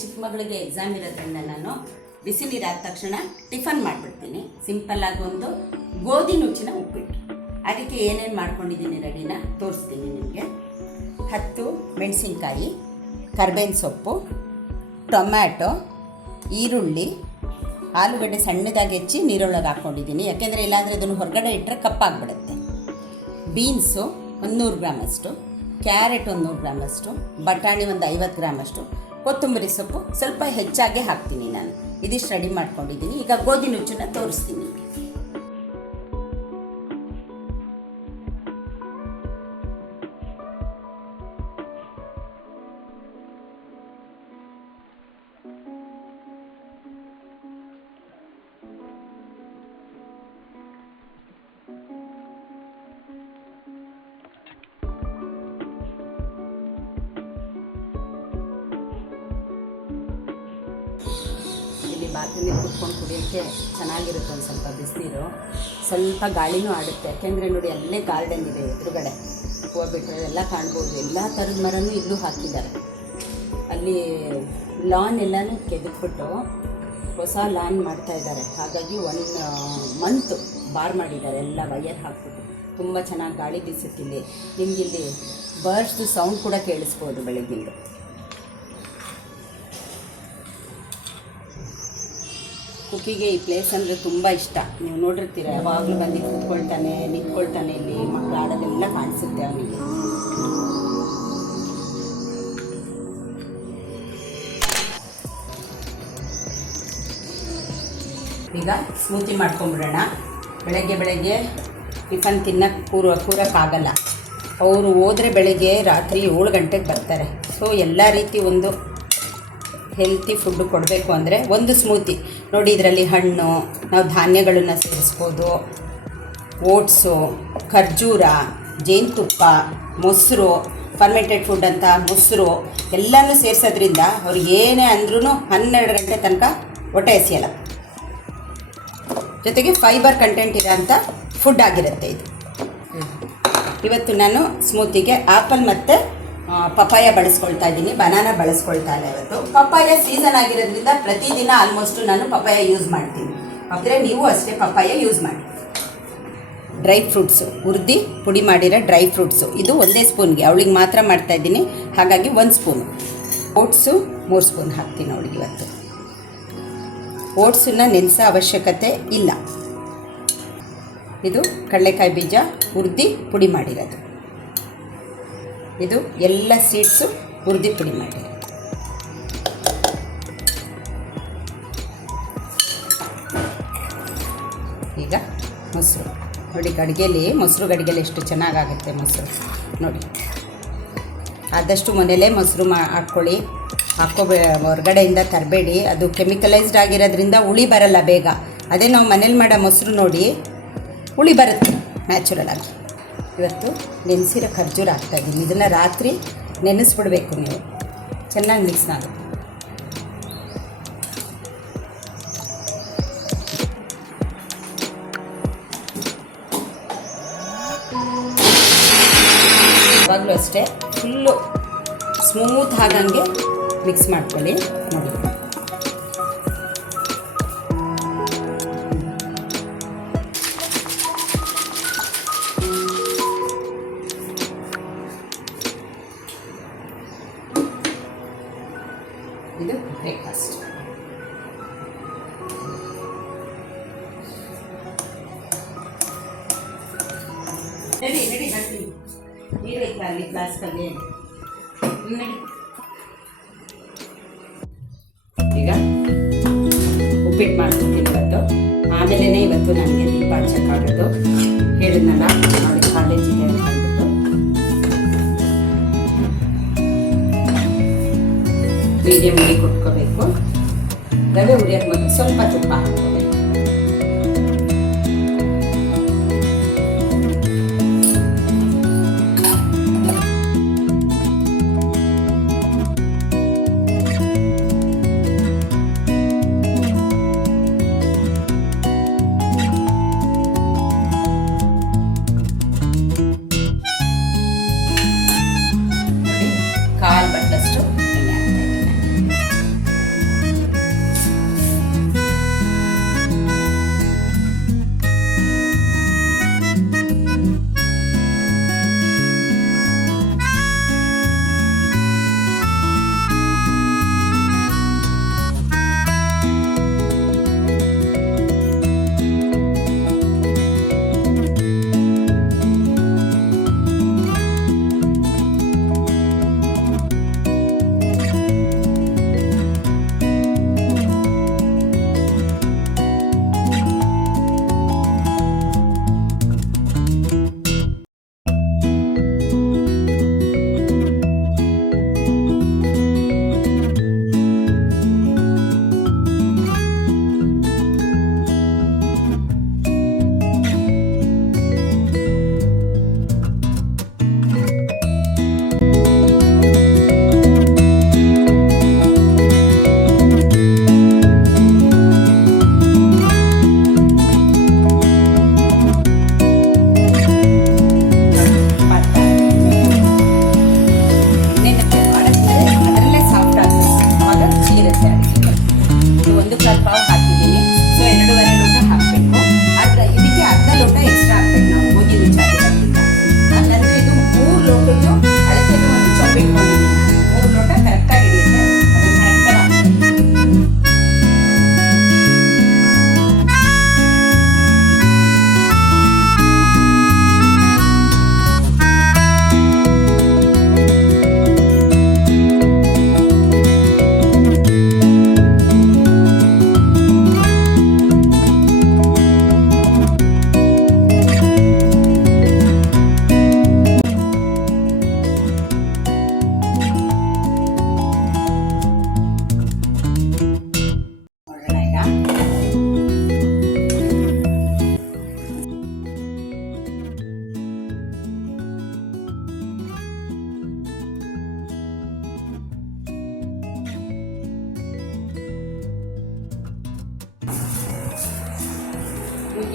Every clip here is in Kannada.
ಚಿಕ್ಕ ಮಗಳಿಗೆ ಎಕ್ಸಾಮ್ ಇರೋದ್ರಿಂದ ನಾನು ಬಿಸಿ ನೀರಾದ ತಕ್ಷಣ ಟಿಫನ್ ಮಾಡಿಬಿಡ್ತೀನಿ. ಸಿಂಪಲ್ಲಾಗಿ ಒಂದು ಗೋಧಿ ನುಚ್ಚಿನ ಉಪ್ಪಿಟ್ಟು. ಅದಕ್ಕೆ ಏನೇನು ಮಾಡ್ಕೊಂಡಿದ್ದೀನಿ ರೆಡಿನ ತೋರಿಸ್ತೀನಿ ನಿಮಗೆ. 10 ಮೆಣಸಿನ್ಕಾಯಿ, ಕರ್ಬೇವಿನ ಸೊಪ್ಪು, ಟೊಮ್ಯಾಟೊ, ಈರುಳ್ಳಿ, ಆಲೂಗಡ್ಡೆ ಸಣ್ಣದಾಗಿ ಹೆಚ್ಚಿ ನೀರೊಳಗೆ ಹಾಕ್ಕೊಂಡಿದ್ದೀನಿ. ಯಾಕೆಂದರೆ ಇಲ್ಲಾಂದರೆ ಅದನ್ನು ಹೊರಗಡೆ ಇಟ್ಟರೆ ಕಪ್ಪಾಗಿಬಿಡುತ್ತೆ. ಬೀನ್ಸು 100 ಗ್ರಾಮಷ್ಟು, ಕ್ಯಾರೆಟ್ 100 ಗ್ರಾಮಷ್ಟು, ಬಟಾಣಿ ಒಂದು 50 ಗ್ರಾಮಷ್ಟು, ಕೊತ್ತಂಬರಿ ಸೊಪ್ಪು ಸ್ವಲ್ಪ ಹೆಚ್ಚಾಗೆ ಹಾಕ್ತೀನಿ ನಾನು. ಇದಿಷ್ಟು ರೆಡಿ ಮಾಡ್ಕೊಂಡಿದ್ದೀನಿ. ಈಗ ಗೋಧಿ ನುಚ್ಚನ್ನು ತೋರಿಸ್ತೀನಿ. ಇಲ್ಲಿ ಬಾಗಿಲಲ್ಲಿ ಕುತ್ಕೊಂಡು ಕುಡಿಯೋಕ್ಕೆ ಚೆನ್ನಾಗಿರುತ್ತೆ. ಒಂದು ಸ್ವಲ್ಪ ಬಿಸಿನೀರು, ಸ್ವಲ್ಪ ಗಾಳಿನೂ ಆಡುತ್ತೆ. ಯಾಕೆಂದರೆ ನೋಡಿ ಅಲ್ಲೇ ಗಾರ್ಡನ್ ಇದೆ ಎದುರುಗಡೆ, ಹೂವು ಬಿಟ್ಟರೆ ಎಲ್ಲ ಕಾಣ್ಬೋದು. ಎಲ್ಲ ಥರದ ಮರನೂ ಇಲ್ಲೂ ಹಾಕಿದ್ದಾರೆ. ಅಲ್ಲಿ ಲಾನ್ ಎಲ್ಲನೂ ಕೆದಕ್ಬಿಟ್ಟು ಹೊಸ ಲಾನ್ ಮಾಡ್ತಾಯಿದ್ದಾರೆ. ಹಾಗಾಗಿ 1 ಮಂತ್ ಬಾರ್ ಮಾಡಿದ್ದಾರೆ, ಎಲ್ಲ ವಯರ್ ಹಾಕ್ಬಿಟ್ಟು. ತುಂಬ ಚೆನ್ನಾಗಿ ಗಾಳಿ ಬೀಸುತ್ತಿಲ್ಲಿ. ನಿಮಗಿಲ್ಲಿ ಬರ್ಡ್ಸ್ದು ಸೌಂಡ್ ಕೂಡ ಕೇಳಿಸ್ಬೋದು ಬೆಳಗ್ಗಿಂದು. ಕುಕ್ಕಿಗೆ ಈ ಪ್ಲೇಸ್ ಅಂದರೆ ತುಂಬ ಇಷ್ಟ. ನೀವು ನೋಡಿರ್ತೀರ, ಯಾವಾಗಲೂ ಬಂದು ಕೂತ್ಕೊಳ್ತಾನೆ, ನಿಂತ್ಕೊಳ್ತಾನೆ. ಇಲ್ಲಿ ಮಕ್ಕಳು ಆಡೋದೆಲ್ಲ ಕಾಣಿಸುತ್ತೆ ಅವನಿಗೆ. ಈಗ ಸ್ಮೂತಿ ಮಾಡ್ಕೊಂಬಿಡೋಣ. ಬೆಳಗ್ಗೆ ಟಿಫನ್ ತಿನ್ನಕ್ಕೆ ಕೂರಕ್ಕಾಗಲ್ಲ. ಅವರು ಹೋದರೆ ಬೆಳಗ್ಗೆ ರಾತ್ರಿ 7 ಗಂಟೆಗೆ ಬರ್ತಾರೆ. ಸೊ ಎಲ್ಲ ರೀತಿ ಒಂದು ಹೆಲ್ತಿ ಫುಡ್ಡು ಕೊಡಬೇಕು ಅಂದರೆ ಒಂದು ಸ್ಮೂತಿ ನೋಡಿ. ಇದರಲ್ಲಿ ಹಣ್ಣು, ನಾವು ಧಾನ್ಯಗಳನ್ನು ಸೇರಿಸ್ಬೋದು, ಓಟ್ಸು, ಖರ್ಜೂರ, ಜೇನುತುಪ್ಪ, ಮೊಸರು, ಫರ್ಮೆಂಟೆಡ್ ಫುಡ್ ಅಂತ ಮೊಸರು ಎಲ್ಲನೂ ಸೇರಿಸೋದ್ರಿಂದ ಅವ್ರಿಗೆ ಏನೇ ಅಂದ್ರೂ 12 ಗಂಟೆ ತನಕ ಹೊಟ್ಟೆ ಎಸೆಯಲ್ಲ. ಜೊತೆಗೆ ಫೈಬರ್ ಕಂಟೆಂಟ್ ಇರೋಂಥ ಫುಡ್ ಆಗಿರುತ್ತೆ ಇದು. ಇವತ್ತು ನಾನು ಸ್ಮೂತಿಗೆ ಆ್ಯಪಲ್ ಮತ್ತು ಪಪ್ಪಾಯ ಬಳಸ್ಕೊಳ್ತಾ ಇದ್ದೀನಿ, ಬನಾನಾ ಬಳಸ್ಕೊಳ್ತಾ ಇಲ್ಲ. ಇವತ್ತು ಪಪ್ಪಾಯ ಸೀಸನ್ ಆಗಿರೋದ್ರಿಂದ ಪ್ರತಿದಿನ ಆಲ್ಮೋಸ್ಟು ನಾನು ಪಪ್ಪಾಯ ಯೂಸ್ ಮಾಡ್ತೀನಿ. ಅಂದರೆ ನೀವು ಅಷ್ಟೇ ಪಪ್ಪಾಯ ಯೂಸ್ ಮಾಡಿ. ಡ್ರೈ ಫ್ರೂಟ್ಸು, ಹುರಿದು ಪುಡಿ ಮಾಡಿರೋ ಡ್ರೈ ಫ್ರೂಟ್ಸು, ಇದು 1 ಸ್ಪೂನ್ಗೆ ಅವಳಿಗೆ ಮಾತ್ರ ಮಾಡ್ತಾಯಿದ್ದೀನಿ. ಹಾಗಾಗಿ 1 ಸ್ಪೂನು. ಓಟ್ಸು 3 ಸ್ಪೂನ್ ಹಾಕ್ತೀನಿ ಅವಳಿಗೆ ಇವತ್ತು. ಓಟ್ಸನ್ನು ನೆನೆಸೋ ಅವಶ್ಯಕತೆ ಇಲ್ಲ. ಇದು ಕಡಲೆಕಾಯಿ ಬೀಜ ಹುರಿದು ಪುಡಿ ಮಾಡಿರೋದು. ಇದು ಎಲ್ಲ ಸೀಡ್ಸು ಹುರಿದು ಪುಡಿ ಮಾಡಿ. ಈಗ ಮೊಸರು ನೋಡಿ, ಮೊಸರು ಗಡಿಗೆಲಿ ಎಷ್ಟು ಚೆನ್ನಾಗಾಗುತ್ತೆ ಮೊಸರು ನೋಡಿ. ಆದಷ್ಟು ಮನೇಲೇ ಮೊಸರು ಹಾಕ್ಕೊಳ್ಳಿ. ಹೊರಗಡೆಯಿಂದ ತರಬೇಡಿ. ಅದು ಕೆಮಿಕಲೈಸ್ಡ್ ಆಗಿರೋದ್ರಿಂದ ಹುಳಿ ಬರಲ್ಲ ಬೇಗ. ಅದೇ ನಾವು ಮನೇಲಿ ಮಾಡೋ ಮೊಸರು ನೋಡಿ ಹುಳಿ ಬರುತ್ತೆ ನ್ಯಾಚುರಲ್ ಆಗಿ. ಇವತ್ತು ನೆನೆಸಿರೋ ಖರ್ಜೂರ ಹಾಕ್ತಾಯಿದ್ದೀನಿ. ಇದನ್ನು ರಾತ್ರಿ ನೆನೆಸ್ಬಿಡ್ಬೇಕು ನೀವು, ಚೆನ್ನಾಗಿ ಮಿಕ್ಸ್ ಮಾಡಿ. ಯಾವಾಗಲೂ ಅಷ್ಟೇ ಫುಲ್ಲು ಸ್ಮೂತ್ ಆಗಂಗೆ ಮಿಕ್ಸ್ ಮಾಡ್ಕೊಳ್ಳಿ ನೋಡಿ. ಇದು ಬ್ರೇಕ್ಫಾಸ್ಟ್. ನಡಿ ಬರ್ತೀನಿ. ನೀರು ಐತ ಅಲ್ಲಿ ಗ್ಲಾಸ್ನಲ್ಲಿ ನಡಿ. ಈಗ ಉಪ್ಪಿಟ್ಟು ಮಾಡ್ತೀನಿ ಇವತ್ತು. ಆಮೇಲೆ ಇವತ್ತು ನನಗೆ ದೀಪ ಹಚ್ಚಕ್ಕಾಗೋದು. ಹೇಳಿದ್ನಲ್ಲ ಅವಳಿಗೆ ಕಾಲೇಜಿಗೆ ಅಂದ್ಬಿಟ್ಟು ಮೀಡಿಯಮ್ ಉರಿ ಕೊಟ್ಕೋಬೇಕು. ರವೆ ಉರಿಯೋಕ್ಕೆ ಮೊದಲು ಸ್ವಲ್ಪ ತುಪ್ಪ ಹಾಕ್ಕೋಬೇಕು. ಕಾಲು ಬಟ್ಟಷ್ಟು ಎಣ್ಣೆ ಹಾಕ್ತಾ ಇದ್ದೀನಿ.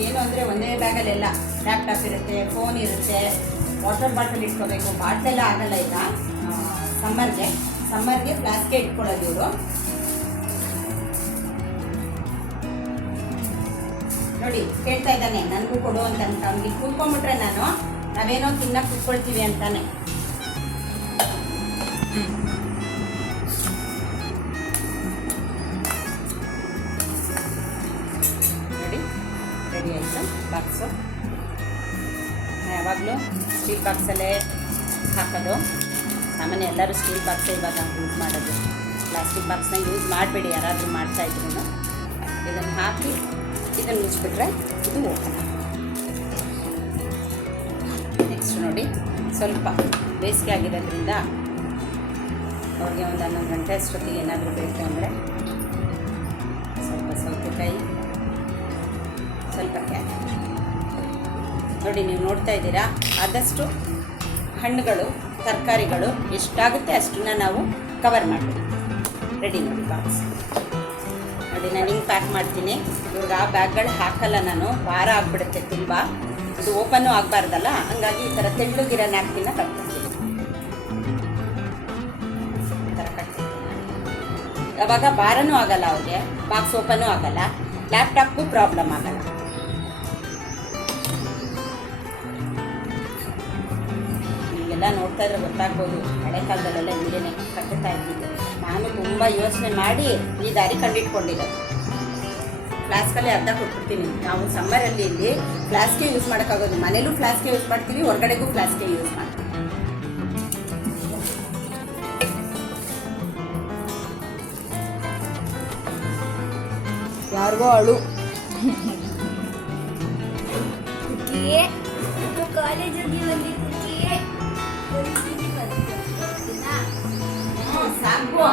ಏನು ಅಂದರೆ ಒಂದೇ ಬ್ಯಾಗಲ್ಲೆಲ್ಲ ಲ್ಯಾಪ್ಟಾಪ್ ಇರುತ್ತೆ, ಫೋನ್ ಇರುತ್ತೆ, ವಾಟರ್ ಬಾಟಲ್ ಇಟ್ಕೋಬೇಕು. ಬಾಟ್ಲೆಲ್ಲ ಆಗಲ್ಲ ಈಗ ಸಮ್ಮರ್ಗೆ ಫ್ಲಾಸ್ಕೆ ಇಟ್ಕೊಳ್ಳೋದು ಇವರು. ನೋಡಿ ಕೇಳ್ತಾ ಇದ್ದಾನೆ ನನಗೂ ಕೊಡು ಅಂತ. ಅವ್ನಿಗೆ ಕೂತ್ಕೊಂಡ್ಬಿಟ್ರೆ ನಾವೇನೋ ತಿನ್ನಕ್ಕೆ ಕೂತ್ಕೊಳ್ತೀವಿ ಅಂತಾನೆ. ರೆಡಿ ಆಯಿತು ಬಾಕ್ಸು. ಯಾವಾಗಲೂ ಸ್ಟೀಲ್ ಬಾಕ್ಸಲ್ಲೇ ಹಾಕೋದು. ಸಾಮಾನ್ಯ ಎಲ್ಲರೂ ಸ್ಟೀಲ್ ಬಾಕ್ಸೇ ಇವಾಗ ಯೂಸ್ ಮಾಡೋದು. ಪ್ಲಾಸ್ಟಿಕ್ ಬಾಕ್ಸ್ನ ಯೂಸ್ ಮಾಡಬೇಡಿ ಯಾರಾದರೂ ಮಾಡ್ತಾಯಿದ್ರು. ಇದನ್ನು ಹಾಕಿ ಇದನ್ನು ಮುಚ್ಚಿಬಿಟ್ರೆ ಇದು ಓಪನ್. ನೆಕ್ಸ್ಟ್ ನೋಡಿ, ಸ್ವಲ್ಪ ಬೇಸಿಗೆ ಆಗಿರೋದ್ರಿಂದ ಅವ್ರಿಗೆ ಒಂದು 11 ಗಂಟೆ ಅಷ್ಟೊತ್ತಿಗೆ ಏನಾದರೂ ಬೇಕು ಅಂದರೆ ಸ್ವಲ್ಪ ಸೌತೆಕಾಯಿ, ಸ್ವಲ್ಪ ಕ್ಯಾರೆಟ್. ನೋಡಿ ನೀವು ನೋಡ್ತಾ ಇದ್ದೀರಾ, ಆದಷ್ಟು ಹಣ್ಣುಗಳು ತರಕಾರಿಗಳು ಎಷ್ಟಾಗುತ್ತೆ ಅಷ್ಟನ್ನ ನಾವು ಕವರ್ ಮಾಡಬೇಕು. ರೆಡಿ ನೋಡಿ ಬಾಕ್ಸ್. ನೋಡಿ ನಾನು ಹಿಂಗೆ ಪ್ಯಾಕ್ ಮಾಡ್ತೀನಿ. ಇವಾಗ ಆ ಬ್ಯಾಗ್ಗಳು ಹಾಕಲ್ಲ ನಾನು, ಭಾರ ಆಗಿಬಿಡುತ್ತೆ ತುಂಬ. ಅದು ಓಪನ್ನು ಆಗಬಾರ್ದಲ್ಲ, ಹಂಗಾಗಿ ಈ ಥರ ತೆಳ್ಳಗಿರೋ ನ್ಯಾಪ್ಕಿನ್ನ ಕಟ್ಕೊಳ್ತೀನಿ. ಈ ಥರ ಕಟ್ತೀನಿ. ಅವಾಗ ಭಾರನೂ ಆಗಲ್ಲ ಅವ್ರಿಗೆ, ಬಾಕ್ಸ್ ಓಪನ್ನೂ ಆಗಲ್ಲ, ಲ್ಯಾಪ್ಟಾಪ್ಗೂ ಪ್ರಾಬ್ಲಮ್ ಆಗಲ್ಲ. ಎಲ್ಲ ನೋಡ್ತಾ ಇದ್ರೆ ಗೊತ್ತಾಗ್ಬೋದು, ಹಳೆ ಕಾಲದಲ್ಲೆಲ್ಲ ಹಿಂಗೇನೆ ಕಟ್ಟುತ್ತಾ ಇದ್ದಿದ್ದು. ನಾನು ತುಂಬ ಯೋಚನೆ ಮಾಡಿ ಈ ದಾರಿ ಕಂಡಿಟ್ಕೊಂಡಿರೋದು. ಫ್ಲಾಸ್ಕಲ್ಲಿ ಅರ್ಧ ಕೊಟ್ಬಿಡ್ತೀನಿ. ನಾವು ಸಮ್ಮರಲ್ಲಿ ಇಲ್ಲಿ ಫ್ಲಾಸ್ಕೆ ಯೂಸ್ ಮಾಡೋಕ್ಕಾಗೋದು. ಮನೇಲೂ ಫ್ಲಾಸ್ಕೆ ಯೂಸ್ ಮಾಡ್ತೀವಿ, ಹೊರಗಡೆಗೂ ಫ್ಲಾಸ್ಕೆ ಯೂಸ್ ಮಾಡ್ತೀವಿ. ಯಾರಿಗೋ ಅಳು ಕಾಲೇಜಲ್ಲಿ ಸಾಕು.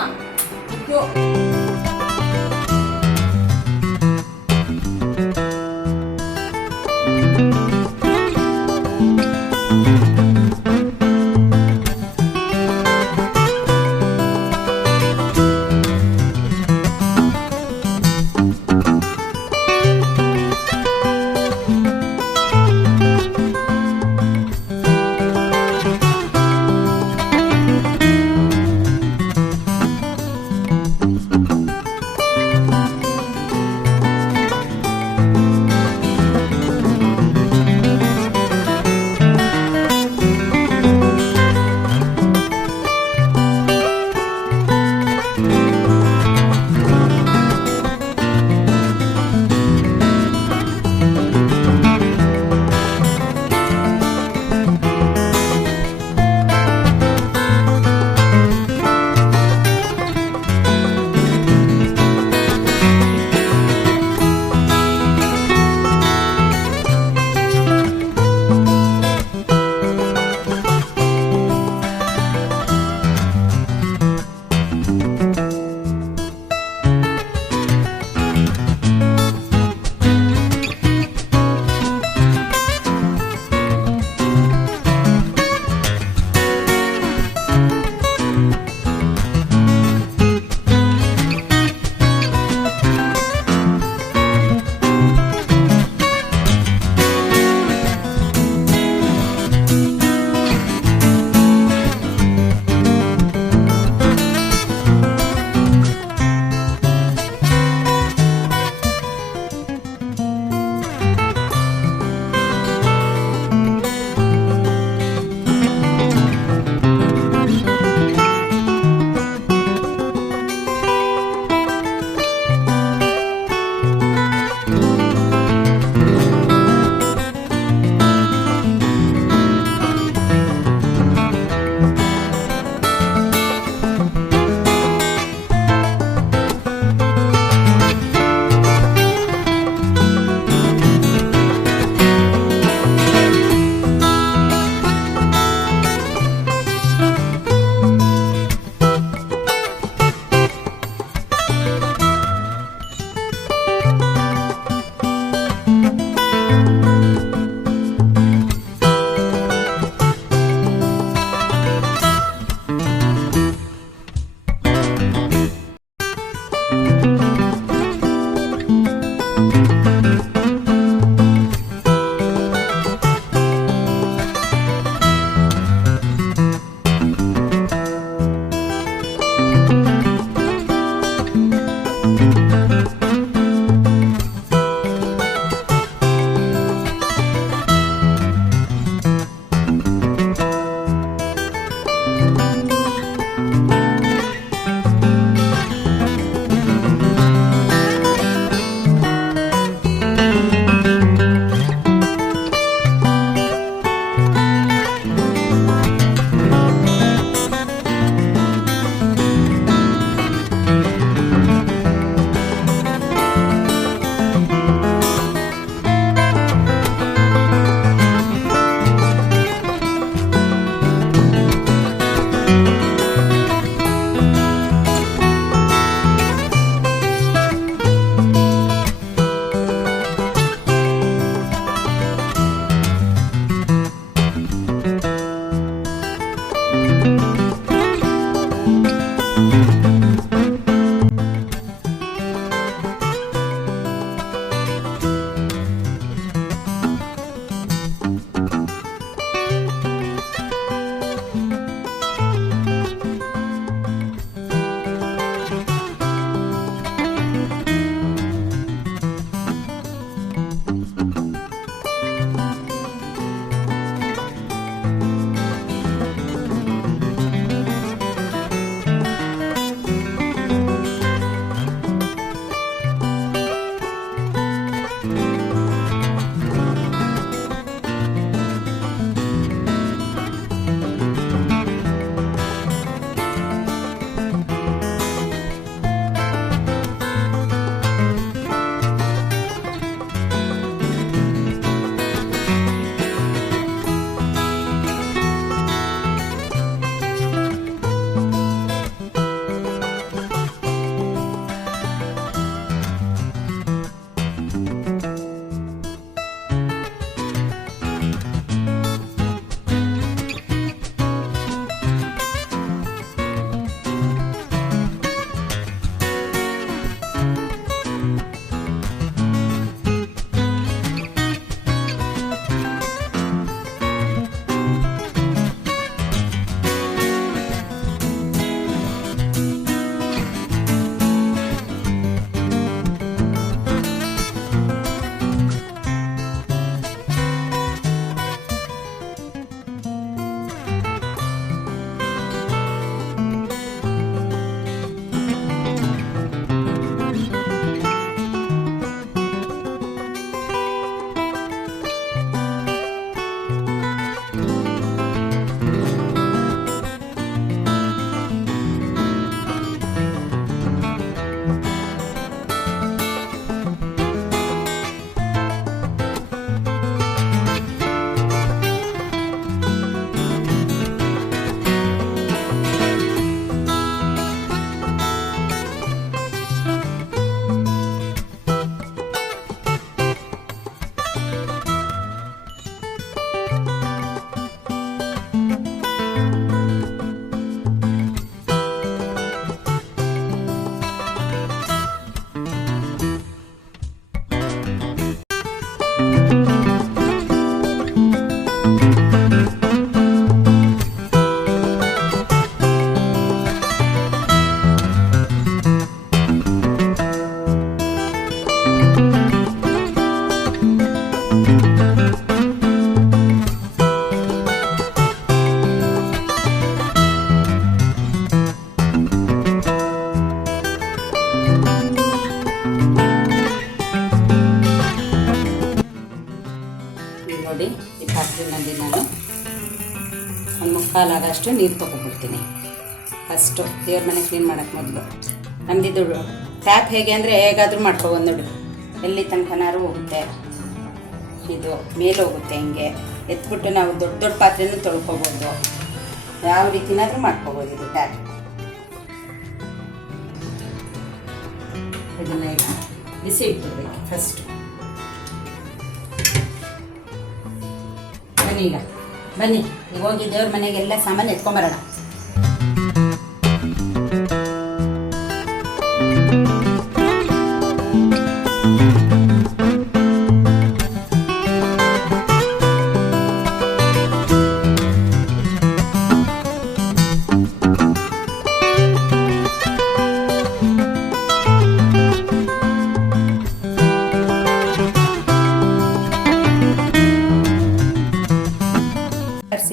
ನೋಡಿ ಈ ಪಾತ್ರೆಯಲ್ಲಿ ನಾನು ಒಂದು ಮುಕ್ಕಾಲಾಗಷ್ಟು ನೀರು ತೊಗೊಬಿಡ್ತೀನಿ. ಫಸ್ಟು ದೇವ್ರ ಮನೆ ಕ್ಲೀನ್ ಮಾಡೋಕ್ಕೆ ಮೊದಲು ನಮ್ಮದಿದ್ದು ಟ್ಯಾಪ್ ಹೇಗೆ ಅಂದರೆ ಹೇಗಾದರೂ ಮಾಡ್ಕೊಬೋದು ನೋಡಿ. ಎಲ್ಲಿ ತನಕನಾರು ಹೋಗುತ್ತೆ, ಇದು ಮೇಲೆ ಹೋಗುತ್ತೆ. ಹಿಂಗೆ ಎತ್ಬಿಟ್ಟು ನಾವು ದೊಡ್ಡ ದೊಡ್ಡ ಪಾತ್ರೆನೂ ತೊಳ್ಕೊಬೋದು, ಯಾವ ರೀತಿನಾದರೂ ಮಾಡ್ಕೊಬೋದು ಇದು ಟ್ಯಾಪ್. ಇದನ್ನು ಈಗ ಬಿಸಿ ಇಟ್ಬಿಡ್ಬೇಕು ಫಸ್ಟು. ಬನ್ನಿ ಈಗ ಬನ್ನಿ, ಈಗ ಹೋಗಿ ದೇವ್ರ ಮನೆಗೆಲ್ಲ ಸಾಮಾನು ಎತ್ಕೊಂಬರೋಣ.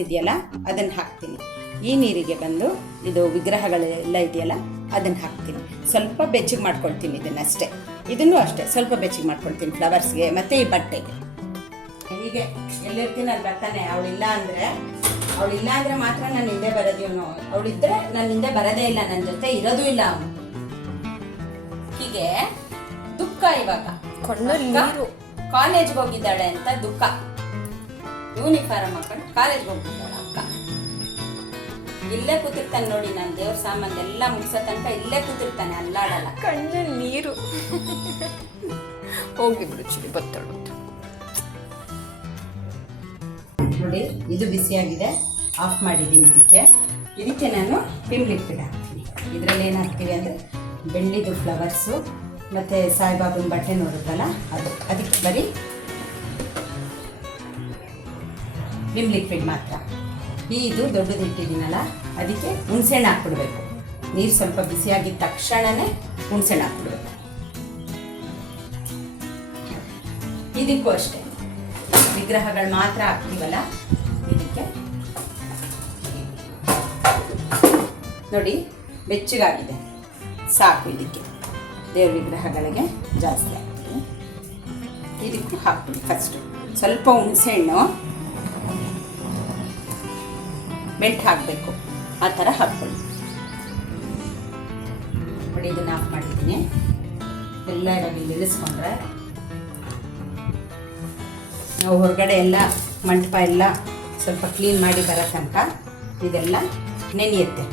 ಇದೆಯಲ್ಲ ಅದನ್ನು ಹಾಕ್ತೀನಿ. ಈ ನೀರಿಗೆ ಬಂದು ಇದು ವಿಗ್ರಹಗಳೆಲ್ಲ ಇದೆಯಲ್ಲ ಅದನ್ನು ಹಾಕ್ತೀನಿ. ಸ್ವಲ್ಪ ಬೆಚ್ಚಗೆ ಮಾಡ್ಕೊಳ್ತೀನಿ ಇದನ್ನಷ್ಟೇ. ಇದನ್ನು ಅಷ್ಟೇ ಸ್ವಲ್ಪ ಬೆಚ್ಚಗೆ ಮಾಡ್ಕೊಳ್ತೀನಿ ಫ್ಲವರ್ಸ್ಗೆ ಮತ್ತು ಈ ಬಟ್ಟೆಗೆ. ಹೀಗೆ ಎಲ್ಲಿರ್ತೀನಿ ಅಲ್ಲಿ ಬರ್ತಾನೆ. ಅವಳಿಲ್ಲ ಅಂದರೆ ಮಾತ್ರ ನಾನು ಹಿಂದೆ ಬರೋದೇವನು. ಅವಳಿದ್ದರೆ ನಾನು ಹಿಂದೆ ಬರೋದೇ ಇಲ್ಲ, ನನ್ನ ಜೊತೆ ಇರೋದು ಇಲ್ಲ ಅವನು. ಹೀಗೆ ದುಃಖ. ಇವಾಗ ಕಾಲೇಜ್ಗೆ ಹೋಗಿದ್ದಾಳೆ ಅಂತ ದುಃಖ. ಯೂನಿಫಾರ್ಮ್ ಹಾಕೊಂಡು ಕಾಲೇಜ್ಗೆ ಹೋಗ್ಬಿಟ್ಟಾಳ ಅಕ್ಕ. ಇಲ್ಲೇ ಕೂತಿರ್ತಾನೆ ನೋಡಿ. ನಾನು ದೇವ್ರ ಸಾಮಾನು ಎಲ್ಲ ಮುಗಿಸೋ ತನಕ ಇಲ್ಲೇ ಕೂತಿರ್ತಾನೆ, ಅಲ್ಲಾಡಲ್ಲ. ಕಣ್ಣಲ್ಲಿ ನೀರು ಹೋಗಿಬಿಡು ಚಿರಿ ಬತ್ತಳು. ನೋಡಿ ಇದು ಬಿಸಿಯಾಗಿದೆ, ಆಫ್ ಮಾಡಿದ್ದೀನಿ. ಇದಕ್ಕೆ ನಾನು ವಿಮ್ ಲಿಕ್ವಿಡ್ ಹಾಕ್ತೀನಿ. ಇದರಲ್ಲಿ ಏನು ಹಾಕ್ತೀವಿ ಅಂದರೆ ಬೆಳ್ಳಿದು ಫ್ಲವರ್ಸು ಮತ್ತು ಸಾಯಿಬಾಬನ ಬಟ್ಟೆ ನೋಡುತ್ತಲ್ಲ ಅದಕ್ಕೆ ಬರೀ ವಿಮ್ ಲಿಕ್ವಿಡ್ ಮಾತ್ರ. ಇದು ದೊಡ್ಡದು ಇಟ್ಟಿದ್ದೀನಲ್ಲ ಅದಕ್ಕೆ ಹುಣಸೆಹಣ್ಣು ಹಾಕ್ಬಿಡ್ಬೇಕು. ನೀರು ಸ್ವಲ್ಪ ಬಿಸಿಯಾಗಿದ್ದ ತಕ್ಷಣವೇ ಹುಣಸೆಹಣ್ಣು ಹಾಕ್ಬಿಡ್ಬೇಕು. ಇದಕ್ಕೂ ಅಷ್ಟೇ, ವಿಗ್ರಹಗಳು ಮಾತ್ರ ಹಾಕ್ತೀವಲ್ಲ ಇದಕ್ಕೆ ನೋಡಿ ಬೆಚ್ಚಗಾಗಿದೆ, ಸಾಕು. ಇದಕ್ಕೆ ದೇವ್ರ ವಿಗ್ರಹಗಳಿಗೆ ಜಾಸ್ತಿ ಹಾಕ್ತೀನಿ. ಇದಕ್ಕೂ ಹಾಕ್ಬಿಡಿ ಫಸ್ಟು ಸ್ವಲ್ಪ ಹುಣಸೆಹಣ್ಣು ಮೆಲ್ಟ್ ಹಾಕಬೇಕು, ಆ ಥರ ಹಾಕ್ಕೊಳ್ಳಿ. ನೋಡಿ ಇದನ್ನು ಆಫ್ ಮಾಡಿದ್ದೀನಿ. ಎಲ್ಲ ಇವಾಗ ಇಳಿಸ್ಕೊಂಡ್ರೆ ನಾವು ಹೊರಗಡೆ ಎಲ್ಲ ಮಂಟಪ ಎಲ್ಲ ಸ್ವಲ್ಪ ಕ್ಲೀನ್ ಮಾಡಿ ಬರೋ ತನಕ ಇದೆಲ್ಲ ನೆನೆಯುತ್ತೆ.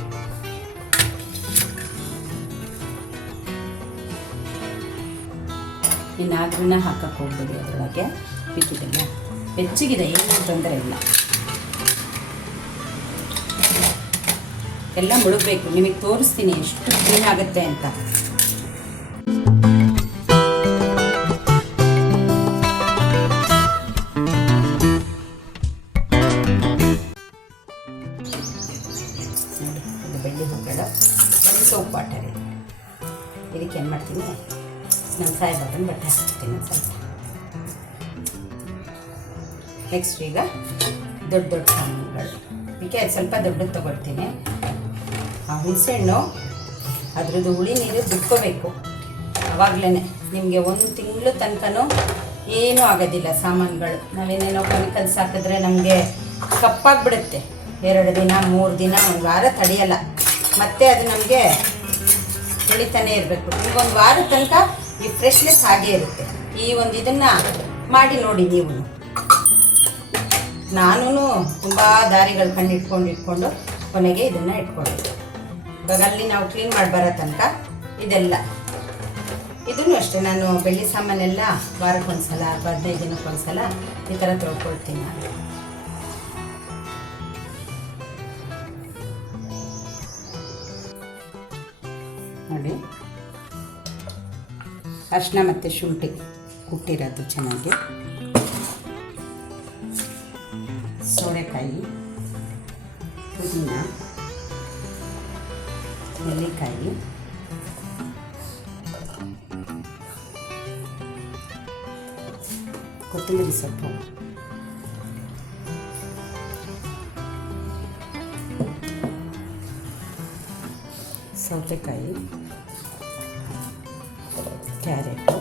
ಇನ್ನಾದ್ರೂ ಹಾಕಕ್ಕೆ ಹೋಗ್ಬೇಡಿ ಅದರೊಳಗೆ. ಬಿಟ್ಟಿದೆಲ್ಲ ಬೆಚ್ಚಗಿದೆ, ಏನು ತೊಂದರೆ ಇಲ್ಲ. ಎಲ್ಲ ಮುಳುಗಬೇಕು. ನಿಮಗೆ ತೋರಿಸ್ತೀನಿ ಎಷ್ಟು ಕ್ಲೀನ್ ಆಗುತ್ತೆ ಅಂತ. ಇದು ಬೆಳ್ಳಿ ಹೂಗಳು, ಬೆಳ್ಳಿ ಸೋಪ್ ವಾಟರ್. ಇದಕ್ಕೆ ಏನು ಮಾಡ್ತೀನಿ, ನಾನು ಸಾಯಿಬಾಬನ ಬಟ್ಟೆ ಹಾಕ್ತೀನಿ ಸ್ವಲ್ಪ. ನೆಕ್ಸ್ಟ್ ಈಗ ದೊಡ್ಡ ದೊಡ್ಡ ಸಾಮಾನುಗಳು. ಇದಕ್ಕೆ ಸ್ವಲ್ಪ ದೊಡ್ಡದು ತೊಗೊಳ್ತೀನಿ. ಆ ಹುಣಸೆಹಣ್ಣು ಅದರದ್ದು ಹುಳಿ ನೀರು ಬಿಟ್ಕೋಬೇಕು. ಆವಾಗಲೇ ನಿಮಗೆ 1 ತಿಂಗಳು ತನಕನೂ ಏನೂ ಆಗೋದಿಲ್ಲ ಸಾಮಾನುಗಳು. ನಾವೇನೇನೋ ಕೆಮಿಕಲ್ಸ್ ಹಾಕಿದ್ರೆ ನಮಗೆ ಕಪ್ಪಾಗಿಬಿಡುತ್ತೆ. 2 ದಿನ 3 ದಿನ 1 ವಾರ ತಡೆಯಲ್ಲ. ಮತ್ತೆ ಅದು ನಮಗೆ ತೊಳಿತಾನೆ ಇರಬೇಕು. ನಿಮ್ಗೆ 1 ವಾರದ ತನಕ ಈ ಫ್ರೆಶ್ನೆಸ್ ಹಾಗೇ ಇರುತ್ತೆ. ಈ ಒಂದು ಇದನ್ನು ಮಾಡಿ ನೋಡಿ ನೀವು. ನಾನು ತುಂಬ ದಾರಿಗಳು ಇಟ್ಕೊಂಡು ಕೊನೆಗೆ ಇದನ್ನು ಇಟ್ಕೊಂಡಿದ್ದೆ. ಇವಾಗ ಅಲ್ಲಿ ನಾವು ಕ್ಲೀನ್ ಮಾಡಿ ಬರೋ ತನಕ ಇದೆಲ್ಲ ಇದನ್ನು ಅಷ್ಟೇ. ನಾನು ಬೆಳ್ಳಿ ಸಾಮಾನೆಲ್ಲ ವಾರಕ್ಕೊಂದ್ಸಲ ಅಥವಾ 15 ದಿನಕ್ಕೊಂದ್ಸಲ ಈ ಥರ ತೊಳ್ಕೊಳ್ತೀನಿ ನಾನು. ನೋಡಿ ಅರಿಶಿನ ಮತ್ತು ಶುಂಠಿ ಕುಟ್ಟಿರೋದು ಚೆನ್ನಾಗಿ ಸೋರೆಕಾಯಿ, ಪುದೀನ, ನೆಲ್ಲಿಕಾಯಿ, ಕೊತ್ತಂಬರಿ ಸೊಪ್ಪು, ಸೌತೆಕಾಯಿ, ಕ್ಯಾರೆಟು,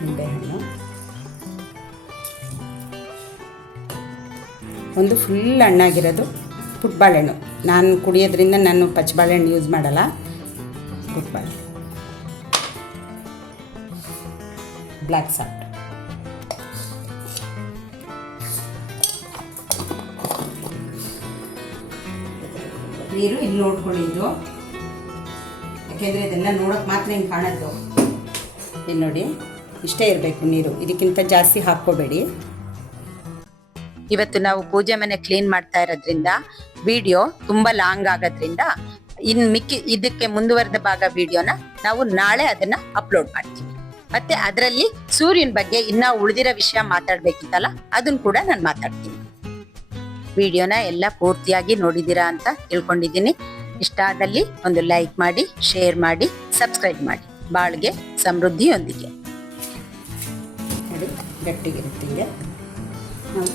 ನಿಂಬೆಹಣ್ಣು, ಒಂದು ಫುಲ್ ಹಣ್ಣಾಗಿರೋದು ಪುಟ್ಬಾಳೆಹಣ್ಣು. ನಾನು ಕುಡಿಯೋದ್ರಿಂದ ನಾನು ಪಚ್ಚಬಾಳೆಹಣ್ಣು ಯೂಸ್ ಮಾಡಲ್ಲ. ಪುಟ್ಬಾಳೆ, ಬ್ಲ್ಯಾಕ್ ಸಾಲ್ಟ್, ನೀರು ಇಲ್ಲಿ ನೋಡ್ಕೊಂಡಿದ್ದು, ಯಾಕೆಂದರೆ ಇದೆಲ್ಲ ನೋಡೋಕೆ ಮಾತ್ರ ಹಿಂಗೆ ಕಾಣೋದು. ಇಲ್ಲಿ ನೋಡಿ, ಇಷ್ಟೇ ಇರಬೇಕು ನೀರು, ಇದಕ್ಕಿಂತ ಜಾಸ್ತಿ ಹಾಕ್ಕೋಬೇಡಿ. ಇವತ್ತು ನಾವು ಪೂಜೆ ಮನೆ ಕ್ಲೀನ್ ಮಾಡ್ತಾ ಇರೋದ್ರಿಂದ ವಿಡಿಯೋ ತುಂಬಾ ಲಾಂಗ್ ಆಗೋದ್ರಿಂದ ಇದಕ್ಕೆ ಮುಂದುವರೆದ ಭಾಗ ವಿಡಿಯೋನ ನಾವು ನಾಳೆ ಅದನ್ನ ಅಪ್ಲೋಡ್ ಮಾಡ್ತೀವಿ. ಮತ್ತೆ ಅದರಲ್ಲಿ ಸೂರ್ಯನ ಬಗ್ಗೆ ಇನ್ನ ಉಳಿದಿರೋ ವಿಷಯ ಮಾತಾಡ್ಬೇಕಿತ್ತಲ್ಲ, ಅದನ್ನ ಕೂಡ ನಾನು ಮಾತಾಡ್ತೀನಿ. ವಿಡಿಯೋನ ಎಲ್ಲ ಪೂರ್ತಿಯಾಗಿ ನೋಡಿದೀರಾ ಅಂತ ತಿಳ್ಕೊಂಡಿದ್ದೀನಿ. ಇಷ್ಟ ಆದಲ್ಲಿ ಒಂದು ಲೈಕ್ ಮಾಡಿ, ಶೇರ್ ಮಾಡಿ, ಸಬ್ಸ್ಕ್ರೈಬ್ ಮಾಡಿ. ಬಾಳ್ಗೆ ಸಮೃದ್ಧಿಯೊಂದಿಗೆ. ನೋಡಿ, ಗಟ್ಟಿಗಿರುತ್ತೆ. ನಾವು